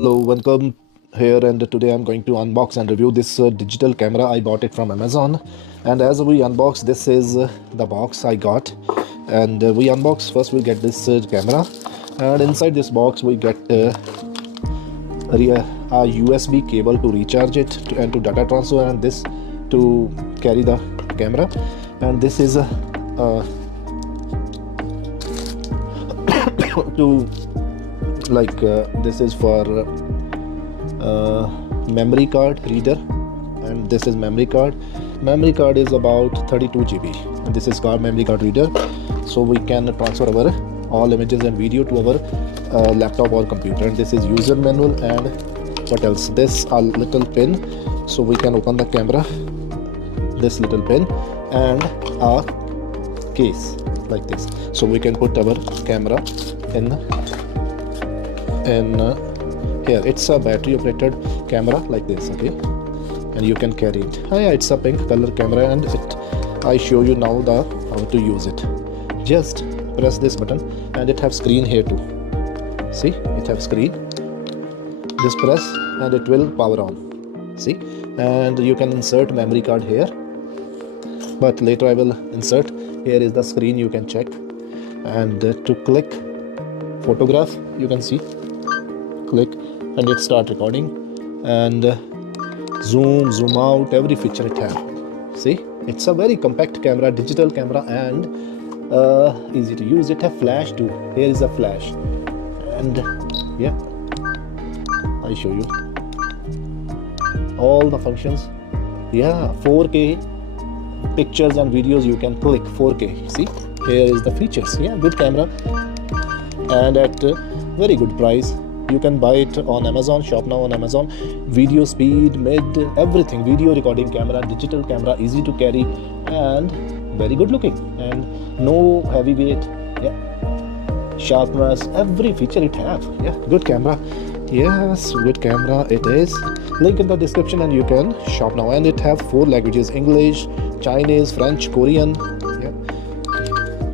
Hello, welcome here, and today I'm going to unbox and review this digital camera. I bought it from Amazon, and as we unbox, this is the box I got. And we unbox first, we get this camera, and inside this box we get a USB cable to recharge it and to data transfer, and this to carry the camera. And this is to this is for memory card reader, and this is memory card is about 32 GB, and this is card memory card reader, so we can transfer our all images and video to our laptop or computer. And this is user manual, and what else, this a little pin so we can open the camera, this little pin, and a case like this so we can put our camera in here. It's a battery operated camera like this, okay, and you can carry it. Yeah, it's a pink color camera, and I show you now how to use it. Just press this button, and it have screen here too. See, it have screen. Just press and it will power on. See, and you can insert memory card here, but later I will insert. Here is the screen, you can check, and to click photograph, you can see, click and it start recording, and zoom out, every feature it have. See, it's a very compact camera, digital camera, and easy to use. It have flash too. Here is a flash, and yeah, I show you all the functions. Yeah, 4K pictures and videos you can click 4K. See, here is the features. Yeah, good camera, and at very good price. You can buy it on Amazon, shop now on Amazon. Video speed, mid, everything, video recording camera, digital camera, easy to carry, and very good looking, and no heavy weight. Yeah, sharpness, every feature it have. Yeah, good camera. Yes, good camera it is. Link in the description, and you can shop now. And it have 4 languages: English, Chinese, French, Korean,